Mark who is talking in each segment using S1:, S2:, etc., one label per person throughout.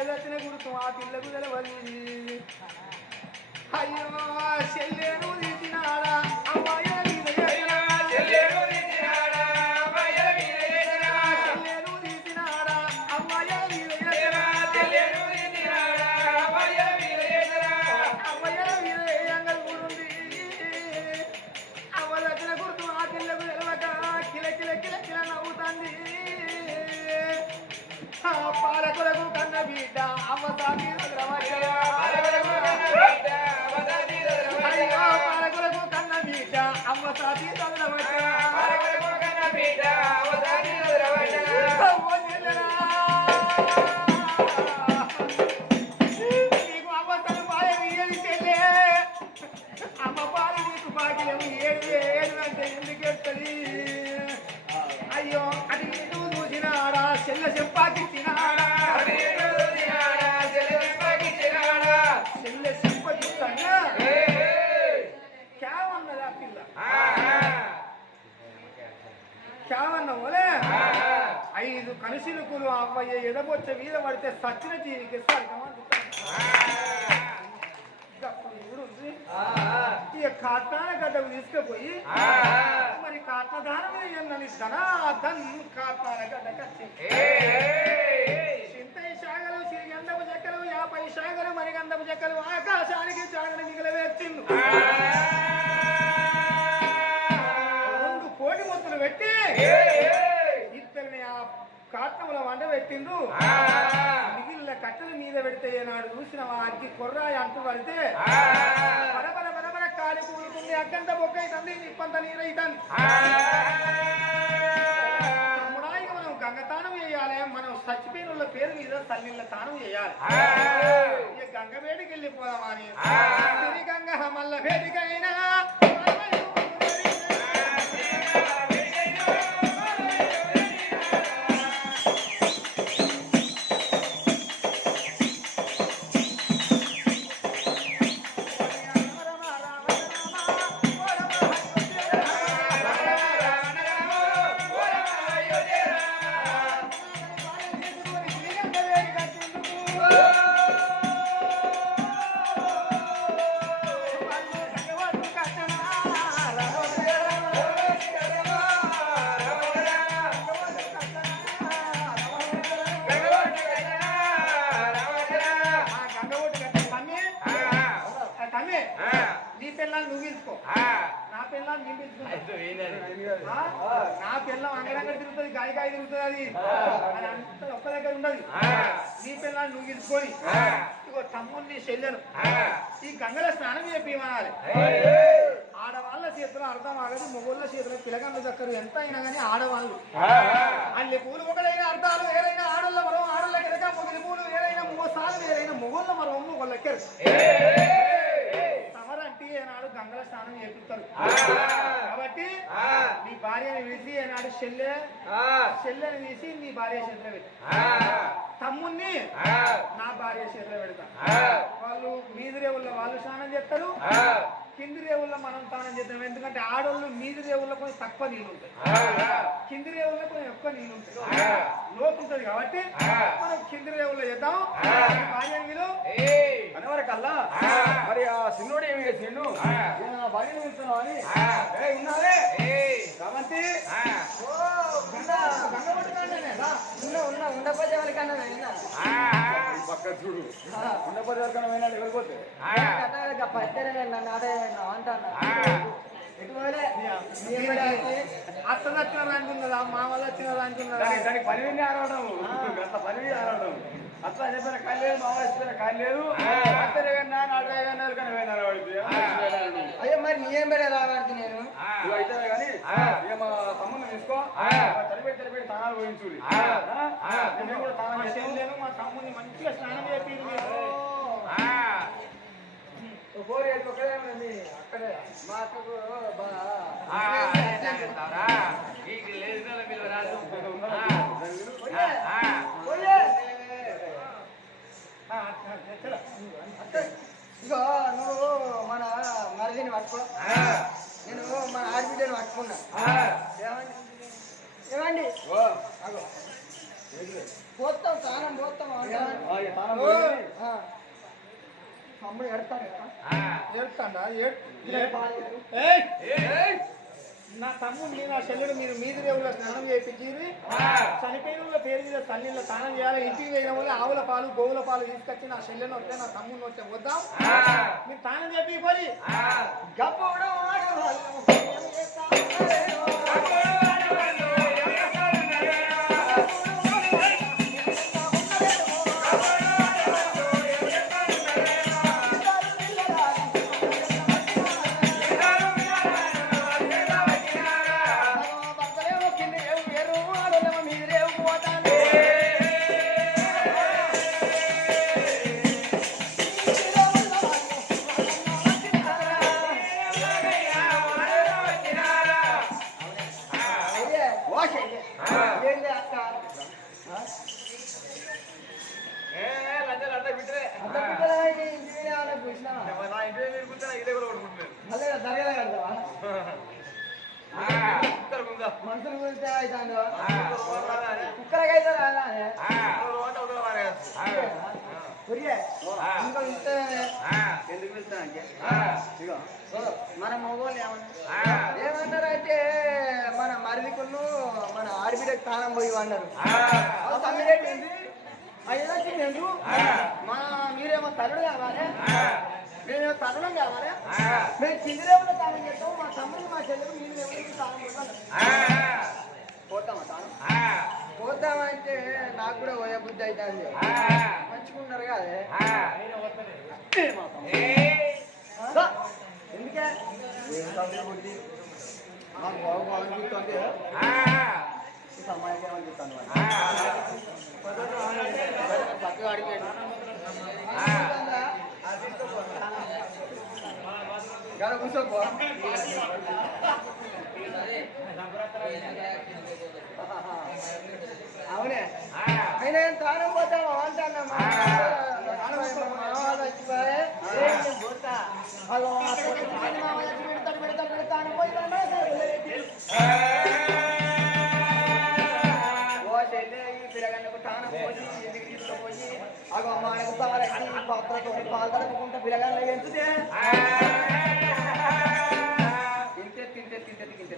S1: ఎదచిన గుర్తు ఆ పిల్లకు తెలవది అయ్యో చెల్లెను అమ్మ సాటి చదవబట్ట. అవ్వయ్య ఎడబొచ్చ మీద పడితే సచ్చిన జీవికి ఇక కాట్నాల గడ్డకు తీసుకుపోయి మరి కాట్నదానం ఎన్నని ధనాధన్ కాట్నాల గడ్డకు వచ్చింది చింతై శాగలు సిరిగంధపు చెక్కలు యాభై శాగలు మరిగంధపు చెక్కలు ఆకాశానికి చాగలు మిగిలవేచ్చిండు రెండు కోటి మొత్తులు పెట్టి కాట్నముల వంట పెట్టిండ్రు. మిగిలిన కట్టెల మీద పెడితే ఏనాడు చూసిన వారికి కొర్రాయి అంటూ పడితే బరబర బరబర కాలి కూడుతుంది అగ్గంట బొక్క అవుతుంది నిప్పంత నీరైతుంది మనం గంగతానం చేయాలి మనం చచ్చిపోయిన వాళ్ళ పేరు మీద తల్లిళ్ళ తానం చేయాలి. గంగ వేడికి వెళ్ళిపోదామని. గంగ మల్ల వేదికైనా గాయ తిరుగుతుంది అది. ఒక్క దగ్గర ఉండదు. నీ పిల్లల్ని నువ్వు తీసుకొని ఇగో తమ్ముడిని చెల్లెను ఈ గంగల స్నానం చెప్పిమనాలి ఆడవాళ్ళ చేతిలో అర్థం ఆగదు మొగోళ్ళ చేతిలో పిలగండ్ల దక్కరు ఎంత అయినా కానీ ఆడవాళ్ళు. అల్లి పూలు ఒకడైన అర్థాలు వేరైనా ఆడళ్ళ మరో ఆడళ్ళ కెరక మొగలి పూలు వేరైనా మోసాలు వేరైన మొగోళ్ళ మరో మొగోళ్ళెక్కరు సమరంటే ఏనాడు గంగల స్నానం చేపిస్తారు. కాబట్టి నీ భార్యని పిలిచి ఏనాడు చెల్లె చెల్లెని తీసి నీ భార్య చేతిలో పెట్టి. తమ్ముణ్ణి నా భార్య చేతిలో పెడతా. వాళ్ళు మీది రేవుల్లో వాళ్ళు స్నానం చేస్తారు. కింది రేవుల్లో మనం స్నానం చేస్తాం ఎందుకంటే ఆడోళ్ళు మీది రేవుల్లో కొంచెం తక్కువ నీళ్ళు ఉంటాయి. కింది రేవుల్లో ఎక్కువ నీళ్ళు ఉంటాయి లోపు ఉంటుంది కాబట్టి మనం కింది రేవుల్లో చేద్దాం.
S2: అనేవరకల్లా మరి ఆ. సిన్నోడు ఏమి చేసిండు? నేను నా భార్యను పిలుస్తున్నావు అని. "ఏయ్, ఉన్నావే? రమంతి
S3: ఉన్న ఉండపోతే ఎవరికన్నా
S2: పక్క చూడు. ఉండపది వరకు పోయినాడు ఎవరిపోతే
S3: పచ్చరే నన్ను ఆడే అంటాను ఎటు పోలే
S1: అత్త వచ్చిన అనుకున్నదా మామలు వచ్చిన అనుకున్నదా
S2: దానికి పని ఆడవడం అంత పని ఆడవడం అట్లా చెప్పిన కాలు లేదు మామ చెప్పిన కాలు లేదు.
S3: అయ్యో మరి నీకేం పెడే రావాడికి నేను?
S2: నువ్వు అయితే కానీ ఇక మా తమ్ముడిని తీసుకో తడిపెట్టి తడిపెట్టి తానాలు పోయించుడి. నేను కూడా తానం
S1: మా తమ్ముని మంచిగా స్నానం చేపి
S3: పోరు ఒకడే ఉంది అక్కడే మా అక్కకు బాగా పోలే. ఇగో నువ్వు మన మరిదిని పట్టుకో. నేను మన ఆడబిడ్డని పట్టుకున్నా. ఏమండి? ఏమండి? పోతాం తానం పోతాం
S2: ఆ, ఇక తాళం
S1: ఓ.
S2: పోయింది.
S3: తమ్ముడు
S1: ఏడుతాడా? నా తమ్ముడిని నా చెల్లెడు మీరు మీది రేవులో స్నానం చేయించి చనిపోయిన వాళ్ళ పేరు మీద తల్లిలో స్నానం చేయాలి. ఇంటికి పోయిన వాళ్ళు ఆవుల పాలు గోవుల పాలు తీసుకొచ్చి నా చెల్లెని వస్తే నా తమ్ముడిని వస్తే వద్దాం? మీరు స్నానం చెప్పి పోయి.
S3: గప్పుడు అన్నారు తమ్మిడేంటి మన మీరేమో తరుడు కావాలి మేమేమో తరుణం కావాలి మేము చిందిరేవులో తానం చేస్తాం మా తమ్ముడు మా చెల్లెలు మీరు ఎవరికి తానం పోతాం పోతామా తానం పోతామంటే నాకు కూడా పోయే బుద్ధి అవుతుంది మంచుకున్నారు కాదే ఎందుకే ఏం తమ్ముడు బుద్ధి నాకు బాగుపోవాలని చూస్తుంటే సమాజం ఏమని చెప్తాను అడిగాడు కూర్చోపో అవునే అయినా ఏం తానం పోతావా అంటాను తానం పాత్రతో పాలు తడుపుకుంటే పిల్లగాళ్ళ ఎంచుతే తింటే తింటే తింటే తింటే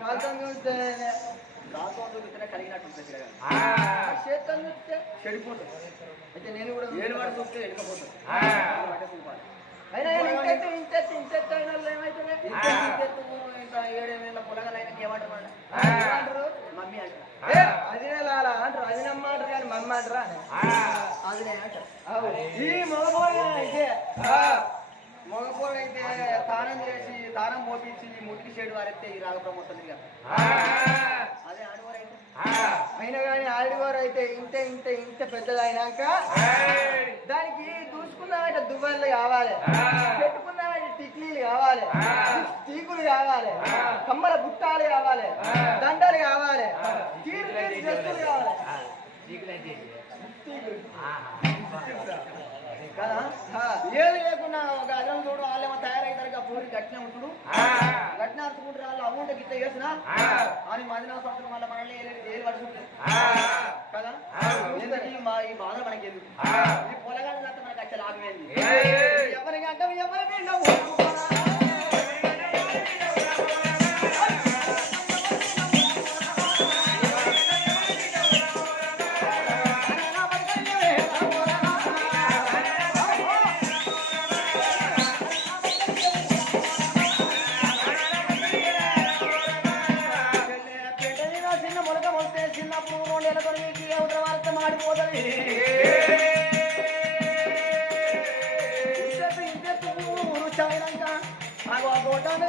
S3: కాలుతో చూస్తే కాలుతో చూస్తే కలిగినట్టు చేత్తో చూస్తే చెడిపోతుంది అయితే నేను కూడా నేను వాడు చూస్తే వెళ్ళిపోతుంది అయినా ఇంటెత్తు ఇంటెత్తు ఇంటెత్తు అయిన వాళ్ళు? ఏమవుతుంది ఇంటెత్తు ఇంటెత్తు ఇంకా ఏడేళ్ళ పొలగలు అయినా ఏమంటారు? ఏమంటారు మమ్మీ అంటారు ఏ, అదినే లాలా అంటారు అదినమ్మ ఈ అయితే తానం చేసి తానం మోపించి ముటికి చెడు వారైతే ఈ రాగపురం మొత్తం తిరిగారు అదే ఆడవారు అయితే అయినా కానీ ఆడివారు అయితే ఇంత ఇంత ఇంత పెద్దదైనాక దానికి దూసుకున్నామంటే దువ్వలు కావాలి పెట్టుకున్నామంటే టిక్లీలు కావాలి టీకులు కావాలి కమ్మల బుట్టాలు కావాలి దండలు కావాలి తీరు తీరు డ్రెస్సులు కావాలి కదా ఏది లేకున్నా ఒక అదనం చూడు వాళ్ళేమో తయారైతారు ఇక పూరి గట్టిన ఉంటుడు గట్టిన అనుకుంటారు వాళ్ళు అమౌంట్ గిట్ట చేసిన అని మదిన సంవత్సరం మళ్ళీ మనల్ని ఏలు పడుతుంటారు కదా ఈ బాధ మనకి ఎందుకు ఈ అంతా మనకి అచ్చలు ఆగలేదు చిన్నప్పుడు రెండు నెలల కొరకు ఉత్తర వార్త మాడిపోతుంది. ఊరు చాయినాక ఆ గోటాలు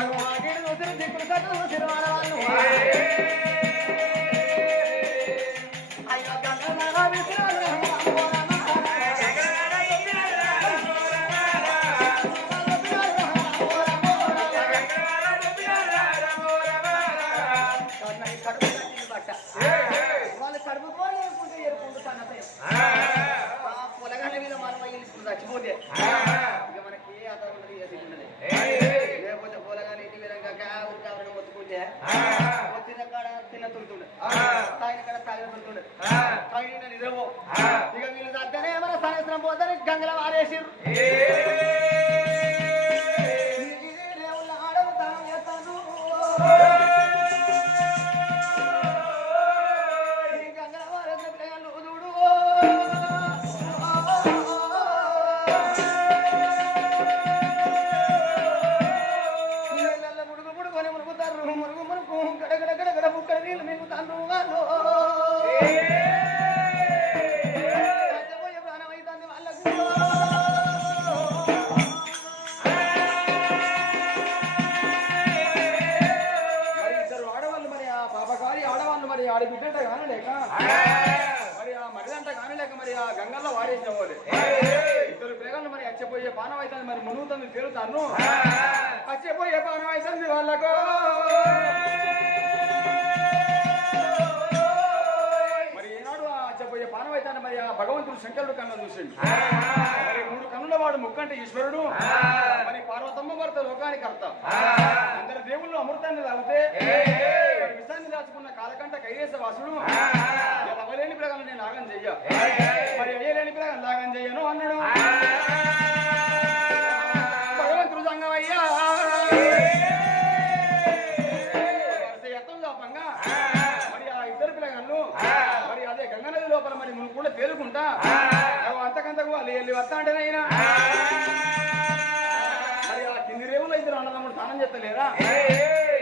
S3: అగో, ఆగేడు చూస్తున్నారు, దిక్కులు కట్టులు సినిమాల వాళ్ళు. ఇక వీళ్ళు దగ్గరే మన సాయంత్రం పోతే గంగల వారేసిర్రు.
S2: తేలుతాను అచ్చపోయే పానం అవుతుంది వాళ్ళకు? మరి ఏనాడు ఆ అచ్చపోయే పానం అవుతాను మరి ఆ భగవంతుడు శంకరుడు కన్నా చూసిండు. మరి మూడు కన్నుల వాడు ముక్కంటే ఈశ్వరుడు. మరి పార్వతమ్మ భర్త లోకానికి అర్థ అందరు దేవుళ్ళు అమృతాన్ని తాగితే విషాన్ని దాచుకున్న కాలకంట కైలేస వాసుడు అవలేని ప్రకారం నేను నాగం చెయ్య. మరి అయ్యలేని ప్రకారం నాగం చెయ్యను అన్నాడు. వాళ్ళు వెళ్ళి వస్తా మరి అలా కింది రేవులో ఇద్దరు అన్నదమ్ముడు స్నానం చేస్తలేరా?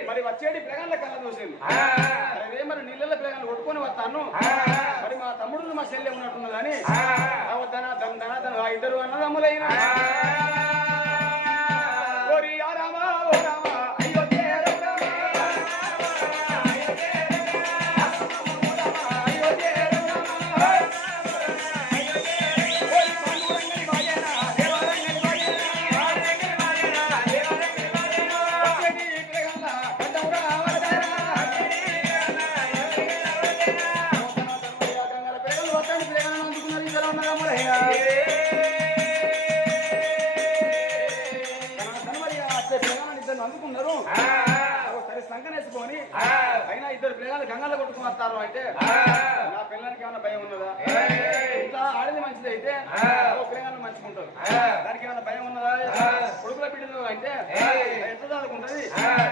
S2: మరి వచ్చేటి పిల్లగాళ్ళ కళ్ళ చూసింది అదే మరి నీళ్ళ ప్రేగాలు కొట్టుకొని వస్తాను. మరి మా తమ్ముడు మా చెల్లె ఉన్నట్టున్నదని. ధన ధన ధన ధన ఇద్దరు అన్నదమ్ములైనా. పిల్లలు గంగల్లో కొట్టుకుని వస్తారు అంటే నా పిల్లలకి ఏమైనా భయం ఉన్నదా? ఇట్లా ఆడింది మంచిది అయితే పిల్లగాన్ని మంచుకుంటారు. దానికి ఏమైనా భయం ఉన్నదా? కొడుకుల బిడ్డలు అంటే ఎంత చదువుకుంటది?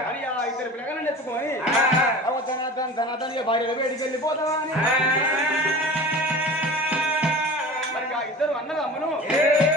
S2: అని ఆ ఇద్దరు పిల్లగాలను ఎత్తుకొని ధనాధన్ ధనాధన్ భార్య వేడికి వెళ్ళిపోతావా అని. మరి ఇద్దరు అన్నది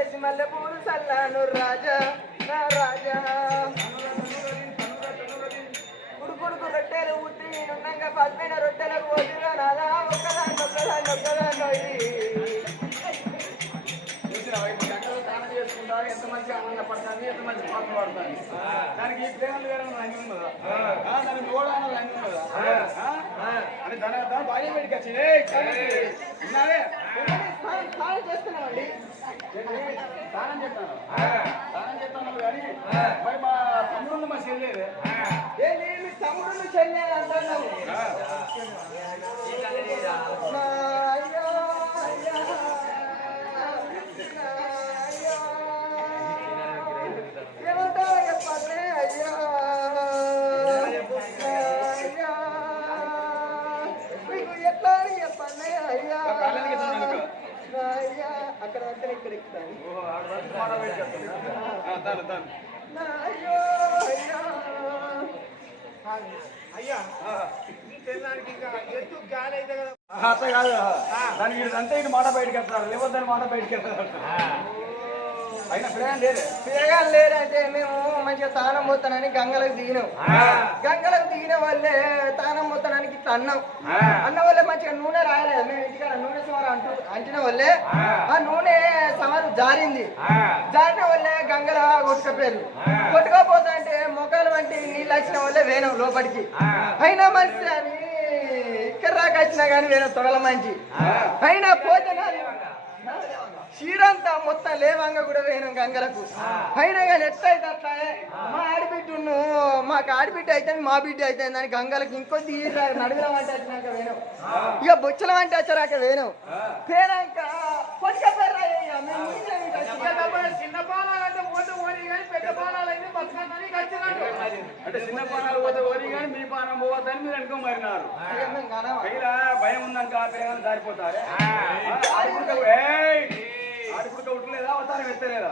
S3: మెసుడు పడేసి మల్లె పూలు చల్లాను రాజా నా రాజా ఉడుకుడుకు రొట్టెలు ఉట్టి నేనుండగా పద్మిన రొట్టెలకు వదిగా నాదా ఒక్కదాన్ని ఒక్కదాన్ని ఒక్కదాన్ని
S2: చూసినావా? ఇప్పుడు గంటలో స్నానం చేసుకుంటా ఎంత మంచిగా ఆనందపడతాను ఎంత మంచి పాటలు పాడతాను దానికి ఈ ప్రేమలు వేరే రంగు ఉన్నదా దానికి గోడ అన్న రంగు ఉన్నదా? అని దాని భార్య?
S3: స్నానం చేస్తున్నామండి
S2: స్నానం చేస్తాను స్నానం చేస్తాను కానీ మరి మా తమ్ముడు మా చెల్లేదే
S3: తమ్ముడు చెల్లె అంటున్నావు అంటే ఇక్కడ ఎక్కుతాను అయ్యో అయ్యో.
S1: అయ్యా నీ పెళ్ళానికి ఇంకా ఎత్తు గాలి అయితే కదా.
S2: అట్లా కాదు. దానికి వీడు అంతే మాట బయటకు వెళ్తారు లేకపోతే దాని మాట బయటకు వెళ్తారు అయినా ప్రయాణం లేదే
S3: పిల్లగాలు లేరంటే మేము మంచిగా తానం పోతానని గంగలకు దిగినాం. గంగలకు దిగిన వాళ్ళే తానం పోతానికి ఇట్లా అన్నాం. అన్న వాళ్ళే మంచిగా నూనె రాయలేదు మేము ఇంటికాడ నూనె సుమారు అంటూ అంటిన వాళ్ళే. ఆ. నూనె సమారు జారింది. జారిన వాళ్ళే గంగల కొట్టుకపోయారు కొట్టుకోపోతా అంటే మొక్కలు వంటి నీళ్ళు వచ్చిన వాళ్ళే వేణం లోపలికి. అయినా మంచి అని ఇక్కడ రాక వచ్చినా కానీ వేణం తొడల మంచి. అయినా పోతే చీరంతా మొత్తం లేవంగా కూడా వేయను గంగలకు. అయినా కానీ ఎట్లయితే అట్లా మా ఆడబిడ్డను మాకు ఆడబిడ్డ అయితే మా బిడ్డ అయితే అని గంగలకు ఇంకొద్ది నడుగులం అంటే వచ్చినాక వేణం ఇక బొచ్చలం అంటే వచ్చారాక వేణం పేరాక ఇంకా.
S1: చిన్న బాణాలు అంటే పోతే పోనీ కానీ పెద్ద బాణాలు అయితే
S2: అంటే చిన్న పానాలు పోతే ఓరి కానీ మీ పానం పోవద్దని మీరు అనుకో మరినారు. భయం ఉందనుకో ఆ పిల్లగాలు ఆడిపుడక ఉట్టలేదా అవతారం ఎత్తలేదా?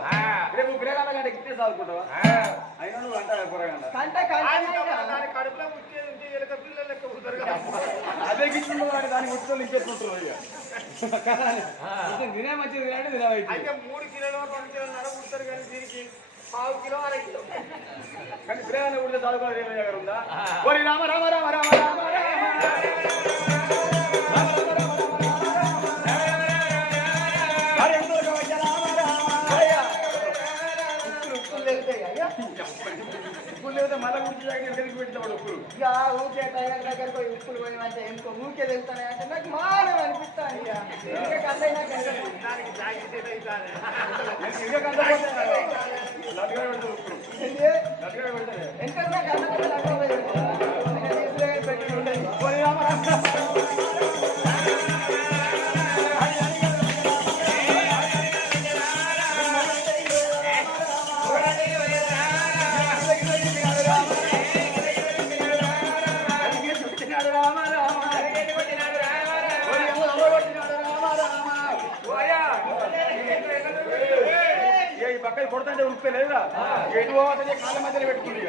S2: రేపు పిల్లగాల కంటే ఎక్కితే చదువుకుంటావా అయినా నువ్వు. అదే గిట్ల దానికి ఉట్టుకొని ఇంకెట్లుంటారు ఇక. ఇది తినే మంచిది తినండి తినవైతే
S1: అయితే మూడు కిలోలు రెండు కిలోన్నర పుడతారు కానీ దీనికి పావు కిలో అర కిలో.
S2: కానీ పిల్లగానే ఉడితే చదువుకోవాలి ఉందా? ఓరి రామ రామ రామ రామ రామ రామ. మళ్ళీ గుర్తు జాగ్రత్త ఎక్కడికి పెడతాడు ఉప్పులు
S3: ఇక ఊకే టైగర్ దగ్గర పోయి ఉప్పులు పోయమంటే ఇంకో ఊకే వెళ్తానే అంటే నాకు మానం అనిపిస్తాను ఇక ఇంకా కళ్ళైనా కళ్ళైనా. కాళ్ళ
S2: మధ్యలో పెట్టుకుంది ఇక.